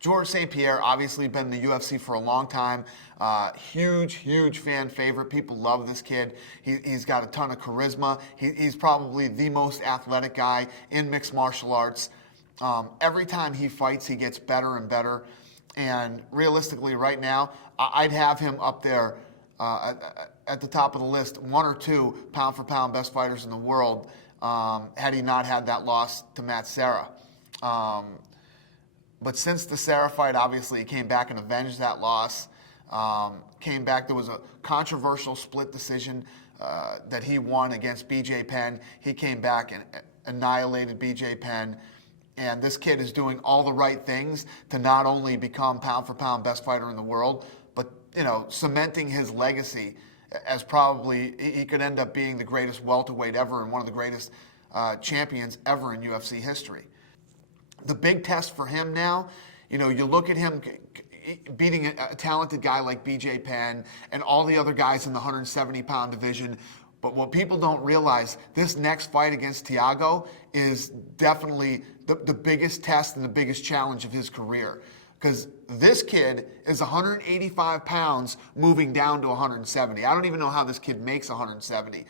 George StPierre, obviously been in the UFC for a long time. Huge fan favorite. People love this kid. He's got a ton of charisma. He's probably the most athletic guy in mixed martial arts. Every time he fights, he gets better and better. And realistically, right now, I'd have him up there at the top of the list, 1 or 2 pound-for-pound best fighters in the world, had he not had that loss to Matt Serra. But since the Serra fight, obviously, he came back and avenged that loss. Came back. There was a controversial split decision that he won against BJ Penn. He came back and annihilated BJ Penn. And this kid is doing all the right things to not only become pound-for-pound best fighter in the world, but, cementing his legacy as probably he could end up being the greatest welterweight ever and one of the greatest champions ever in UFC history. The big test for him now, you look at him beating a talented guy like BJ Penn and all the other guys in the 170-pound division. But what people don't realize, this next fight against Thiago is definitely the biggest test and the biggest challenge of his career. Because this kid is 185 pounds moving down to 170. I don't even know how this kid makes 170.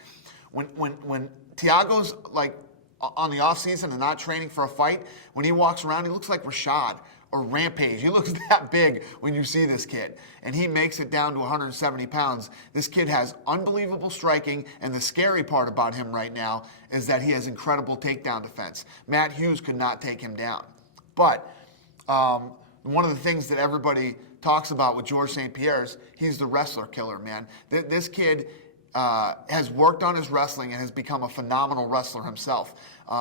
When Thiago's like on the offseason and not training for a fight, when he walks around, he looks like Rashad or Rampage. He looks that big when you see this kid. And he makes it down to 170 pounds. This kid has unbelievable striking, and the scary part about him right now is that he has incredible takedown defense. Matt Hughes could not take him down. But one of the things that everybody talks about with George StPierre is he's the wrestler killer, man. This kid has worked on his wrestling and has become a phenomenal wrestler himself.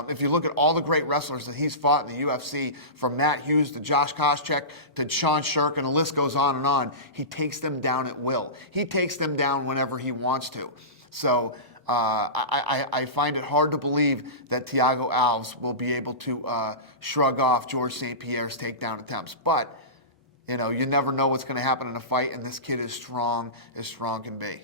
If you look at all the great wrestlers that he's fought in the UFC, from Matt Hughes to Josh Koscheck to Sean Shirk, and the list goes on, he takes them down at will. He takes them down whenever he wants to. So I find it hard to believe that Thiago Alves will be able to shrug off George StPierre's takedown attempts. But, you never know what's going to happen in a fight, and this kid is strong as strong can be.